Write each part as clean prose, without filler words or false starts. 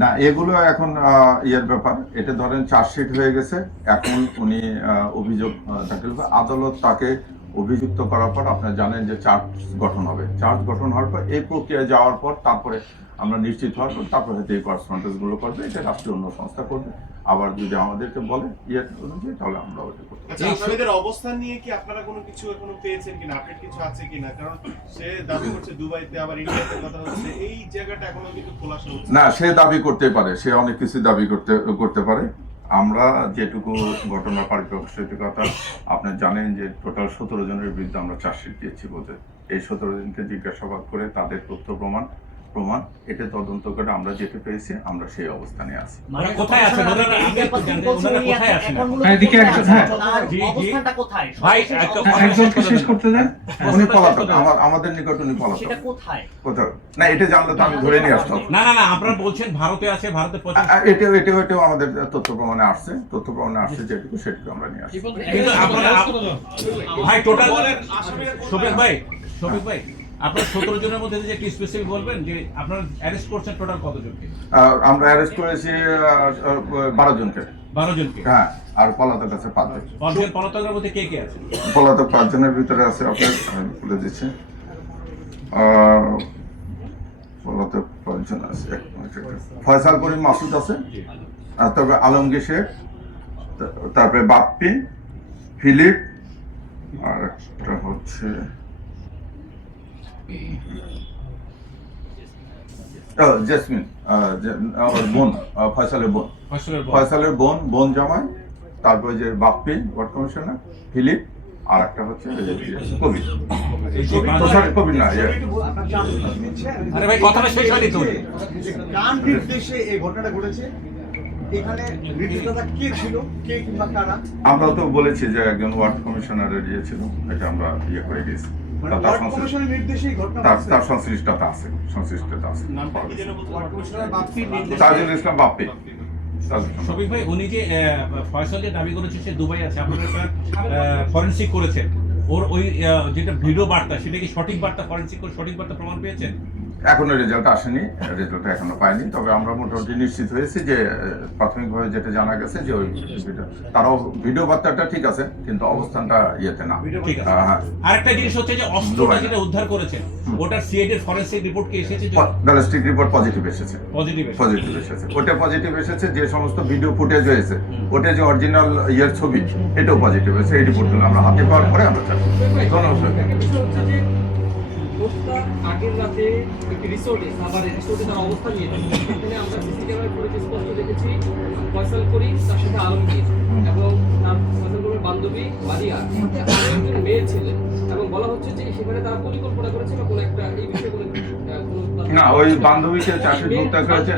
না, এগুলো এখন ইয়ের ব্যাপার। এটা ধরেন চার্জশিট হয়ে গেছে, এখন উনি অভিযোগ দাখিল হবে, আদালত তাকে অভিযুক্ত করার পর আপনারা জানেন যে চার্জ গঠন হবে। চার্জ গঠন হওয়ার পর এই প্রক্রিয়ায় যাওয়ার পর তারপরে আমরা নিশ্চিত হওয়ার পর তারপরে হয়তো এই পার্সেন্টেজ গুলো করবে, এটা রাষ্ট্রীয় অন্য সংস্থা করবে। আবার যদি আমাদেরকে বলে ইয়ে অনুযায়ী তাহলে আমরা ওটা করতে। আচ্ছা, আপনাদের অবস্থান নিয়ে কি আপনারা কোনো কিছু এখনো পেয়েছেন কিনা, আপডেট কিছু আছে কিনা? কারণ সে দাবি করছে দুবাইতে, আবার ইন্ডিয়াতে কথা হচ্ছে, এই জায়গাটা এখনো কিন্তু খোলাসা হচ্ছে না। সে দাবি করতে পারে, সে অনেক কিছু দাবি করতে পারে। আমরা যেটুকু ঘটনা পারিপ্রেক্ষিকতা আপনি জানেন যে টোটাল 17 জনের বিরুদ্ধে আমরা চার্জশিট দিয়েছি বলতে, এই 17 জনকে জিজ্ঞাসাবাদ করে তাদের তথ্য প্রমাণ এটা তদন্ত করে আমরা যেটা পেয়েছি আমরা সেই অবস্থানে আছি। মানে কোথায় আছেন ওনারা? কোথায় আছেন? এদিকে একজন, হ্যাঁ অবস্থানটা কোথায়? ভাই একজনকে শেষ করতে দেন। উনি পলাতক, আমাদের নিকট উনি পলাতক। সেটা কোথায়? কোথাও না, এটা জানলে তো আমি ধরে নিয়ে আসতাম। না না না, আপনারা বলছেন ভারতে আছে, ভারতে এটাও আমাদের তথ্য প্রমাণে আসছে, যেটুকু সেটুকু আমরা নিয়ে আসছি। কিন্তু আপনারা ভাই টোটাল শফিক ভাই আপনার 17 জনের মধ্যে যে একটু স্পেসিফিক বলবেন যে আপনারা অ্যারেস্ট করছেন টোটাল কতজনকে? আমরা অ্যারেস্ট করেছি 12 জনকে। 12 জনকে, হ্যাঁ। আর পলাতক আছে 5 জন। পলাতকের মধ্যে কে কে আছে? পলাতক 5 জনের ভিতরে আছে আপনার বলে দিচ্ছি, পলাতক 5 জন আছে। ফয়সাল করিম মাসুদ আছে, তারপরে আলমগীর শেখ, তারপরে বাপ্পি, ফিলিপ, আর একটা হচ্ছে জেসমিন, বোন, ফয়সালের বোন জামাই, তারপরে যে বাপ্পি ওয়ার্ড কমিশনার, ফিলিপ, আর একটা হচ্ছে কবির না। আরে ভাই কথাটা শেষ হয়নি তো। কার নির্দেশে এই ঘটনাটা ঘটেছে? এখানে নির্দেশদাতা কে ছিল, কে কিংবা কারা? আমরা তো বলেছি যে একজন ওয়ার্ড কমিশনারের ছিল, এটা আমরা করে দিয়েছি। তার সংশ্লিষ্টতা আছে। তাজুল ইসলাম বাপ্পি। শফিক ভাই, উনি যে ফয়সাল যে দাবি করেছে সে দুবাই আছে, আপনারা একটা ফরেনসিক করেছেন, ওর ওই যেটা ভিডিও বার্তা সেটা কি সঠিক বার্তা? ফরেনসিক করে সঠিক বার্তা প্রমাণ পেয়েছেন? এখনো রেজাল্ট আসেনি, রেজাল্ট এখনো পাইনি, তবে আমরা মোটামুটি নিশ্চিত হয়েছি যে প্রাথমিকভাবে যেটা জানা গেছে যে ওই তারাও ভিডিও বার্তাটা ঠিক আছে, কিন্তু অবস্থানটা ইয়েতে না। ঠিক আছে। আরেকটা জিনিস হচ্ছে যে অস্ত্রটা যেটা উদ্ধার করেছেন ওটার সিআইডির ফরেনসিক রিপোর্ট কি এসেছে? ব্যালিস্টিক রিপোর্ট পজিটিভ এসেছে। ওটা পজিটিভ এসেছে। যে সমস্ত ভিডিও ফুটেজ হয়েছে ওটা যে অরিজিনাল ইয়ের ছবি, এটাও পজিটিভ হয়েছে। এই রিপোর্টগুলো আমরা হাতে পাওয়ার পরে আমরা চাই। আগের রাতে একটি রিসোর্টে তার অবস্থান নিয়েছে, সেখানে আমরা সিসি ক্যামেরায় ফুটেজ স্পষ্ট দেখেছি ফয়সাল করিম তার সাথে আলমগীর এবং তার ফয়সাল করিমের বান্ধবী মারিয়া একজন মেয়ে ছিলেন, এবং বলা হচ্ছে যে সেখানে তারা পরিকল্পনা করেছিল কোনো একটা এই বিষয়ে না, ওই বান্ধবীকে চাষের ভোক্তা করেছে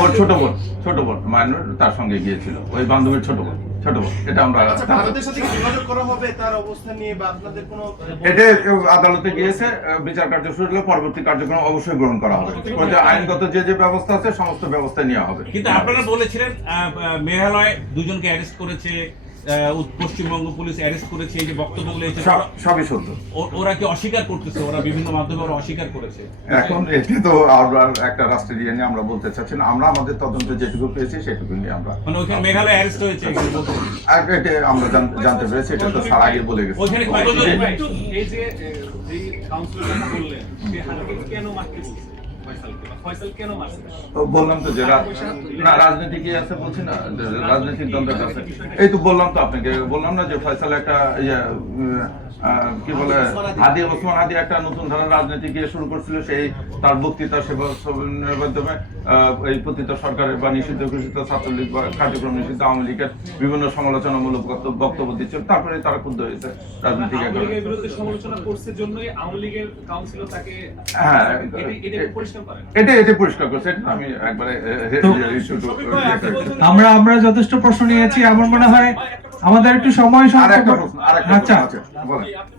ওর ছোট বোন মাইনর তার সঙ্গে গিয়েছিল, ওই বান্ধবীর ছোট বোন। এটা আমরা ভারতের সাথে যোগাযোগ করা হবে তার অবস্থা নিয়ে, বা আপনাদের কোনো এটা আদালতে গিয়েছে, বিচার কার্য শুরু হলে পরবর্তী কার্যক্রম অবশ্যই গ্রহণ করা হবে। আইনগত যে ব্যবস্থা আছে সমস্ত ব্যবস্থা নেওয়া হবে। কিন্তু আপনারা বলেছিলেন মেঘালয় 2 জনকে অ্যারেস্ট করেছে, পশ্চিমবঙ্গ পুলিশ অ্যারেস্ট করেছে, এই যে বক্তব্যগুলো সবই সত্য। ওরা কি অস্বীকার করতেছে? ওরা বিভিন্ন মাধ্যমে ওরা অস্বীকার করেছে। এখন এটি তো আমরা একটা রাষ্ট্রের ইয়ে নিয়ে আমরা বলতে চাচ্ছি না। আমরা আমাদের তদন্তে যেটুকু পেয়েছি সেটুকু নিয়ে আমরা, মানে ওইখানে মেঘালয় অ্যারেস্ট হয়েছে এটা আমরা জানতে পেরেছি। এটা তো স্যার আগে বলে গেছে। ওইখানে এই যে কাউন্সিলর বললেন যে হালকে কেন মারতে বলছে ফয়সাল কেন মারছে? বললাম তো যে না রাজনীতি কি আছে বলছি না, রাজনৈতিক দ্বন্দ্ব আছে। এই তো বললাম তো আপনাকে, বললাম না যে ফয়সাল একটা কি বলে ওসমান হাদি একটা নতুন ধরনের রাজনীতি গিয়ে শুরু করছিল। সেই তার বক্তৃতা সেবার মাধ্যমে এই পতিত সরকারের বা নিষিদ্ধ ঘোষিত ছাত্রলীগ বা কার্যক্রম নিষিদ্ধ আওয়ামী লীগের বিভিন্ন সমালোচনামূলক বক্তব্য দিচ্ছিল। তারপরে তারা ক্ষুব্ধ হয়েছে রাজনীতিক বিরুদ্ধে সমালোচনা করছে জন্যই আওয়ামী লীগের কাউন্সিলর তাকে এটা পরিষ্কার করছে। এটা আমি একবারে আমরা যথেষ্ট প্রশ্ন নিয়েছি। আমার মনে হয় আমাদের একটু সময় আচ্ছা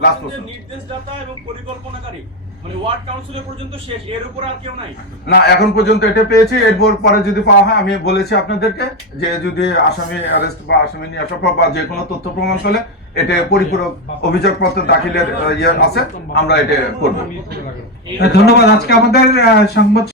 লাস্ট প্রশ্ন। নির্দেশদাতা এবং পরিকল্পনাকারী মানে ওয়ার্ড কাউন্সিলর পর্যন্ত শেষ, এর উপর আর কেউ নাই? না, এখন পর্যন্ত এটা পেয়েছি। এরপর পরে যদি পাওয়া হয়, আমি বলেছি আপনাদেরকে যে যদি আসামি অ্যারেস্ট বা আসামি নিয়ে আসার পর বা যে কোনো তথ্য প্রমাণ পেলে এটা পরিপূরক অভিযোগপত্র দাখিলের ইয়ে আছে, আমরা এটা করবো। ধন্যবাদ। আজকে আমাদের সংবাদ